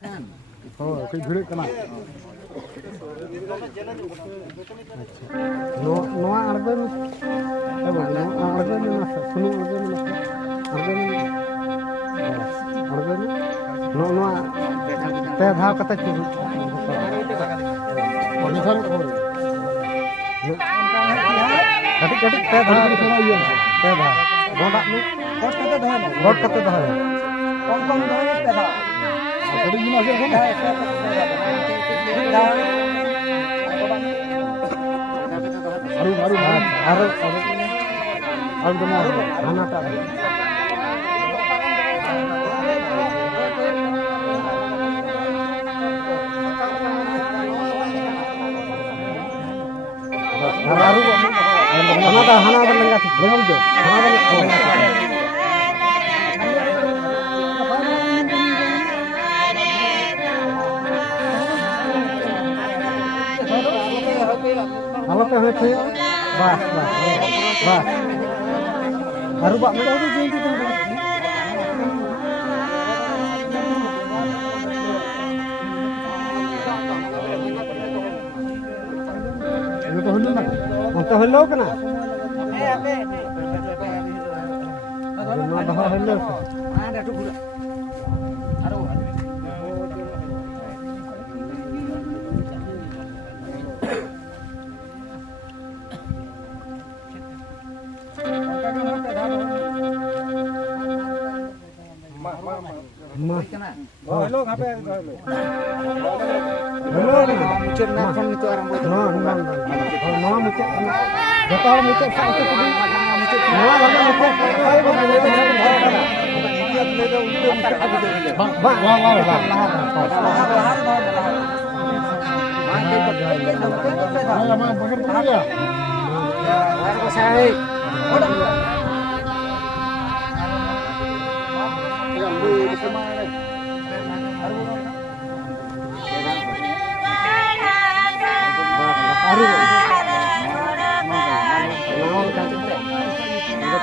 हो कोई भिड़ कना नो नोआ अड़गन ए बाबू नो अड़गन ना सुनु अड़गन ना अड़गन नो नोआ पे धा कते छु अनुसार हो कटी कटी पे धा पे धा गोडा में गोड कते धा कम कम धा पे धा कटी बिना से अरु अरु अरु अरु दमा खाना टा अरु खाना टा खाना बनेगा बन दो खाना बन Kalau teh teh, bas. Baru bak mereka tu jadi tu. Itu tu hendak, untuk hendak kena. Mana dah hendak? Ada tu pula. Hello, ngapain? Hello, muncul nak itu orang buat. No, muncul. Betul muncul satu tu. No,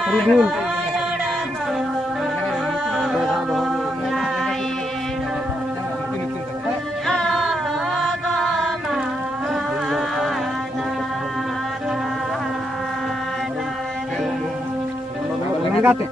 Perudun. Enggak tuh.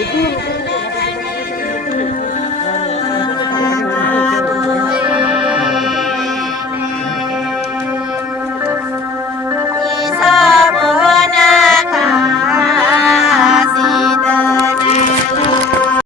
ᱵᱤᱴᱩ